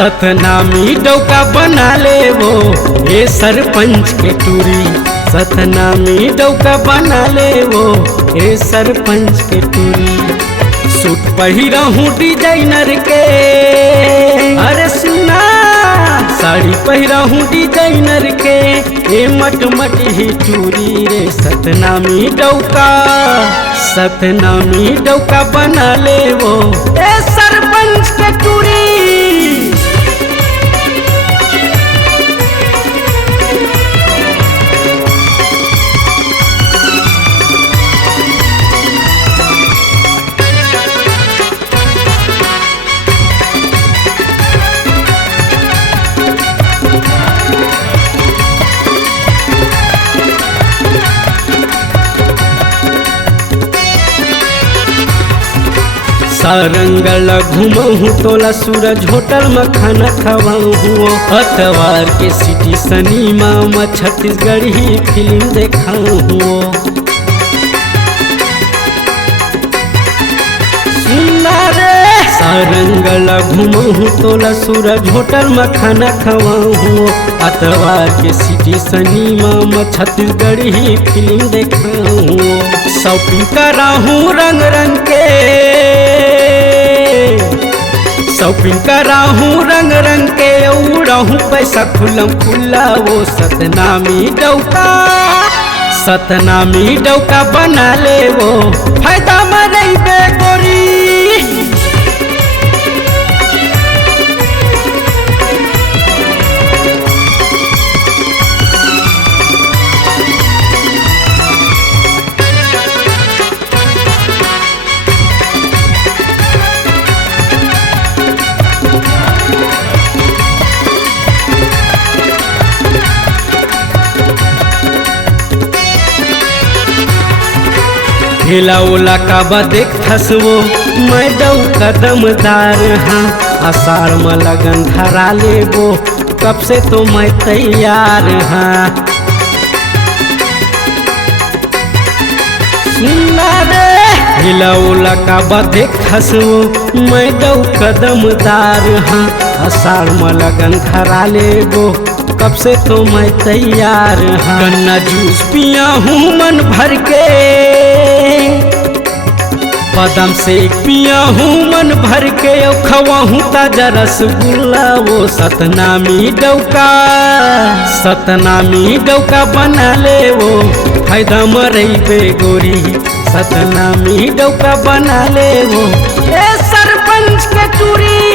सतनामी डौका बना ले वो ये सरपंच के टूरी। सतनामी डौका बना ले वो ये सरपंच के टूरी। सूट पहिरा हूँ डिजाइनर के, अरे सुना साड़ी पहिरा हूँ डिजाइनर के, ये मट मट ही टूरी रे। सतनामी डौका, सतनामी डौका बना ले वो ए सरपंच के टूरी। सारंगला घूमहूँ तोला सूरज होटल में खाना खवाऊँ। अतवार के सिटी सिनेमा में छत्तीसगढ़ ही फिल्म देखाऊँ। सुना रे सारंगला घूमहूँ तोला सूरज होटल में खाना खवाऊँ। अतवार के सिटी सिनेमा में छत्तीसगढ़ ही फिल्म देखाऊँ। शॉपिंग कराहूँ रंग रंग के, शॉपिंग कराहूँ रंग रंग के, उड़ाहूँ पैसा खुलम खुला वो सतनामी डौका। सतनामी डौका बना ले वो फायदा में रही बेगोरी। हिला उला का बदेख थसवो मैं डौ कदमदार हाँ। आषाढ़ में लगन धरा लेबो कब से तो मैं तैयार हाँ। सुना रे हिला उला का बदेख थसवो मैं डौ कदमदार हाँ। आषाढ़ में लगन धरा लेबो कब से तो मैं तैयार हाँ। गन्ना जूस पिया हूँ मन भर के, बादाम शेक पिया हूँ मन भर के, खवा हूँ ताजा रसगुल्ला वो सतनामी डौका। सतनामी डौका बना ले वो फायदा में रही बेगोरी। सतनामी डौका बना ले वो ए सरपंच के टूरी।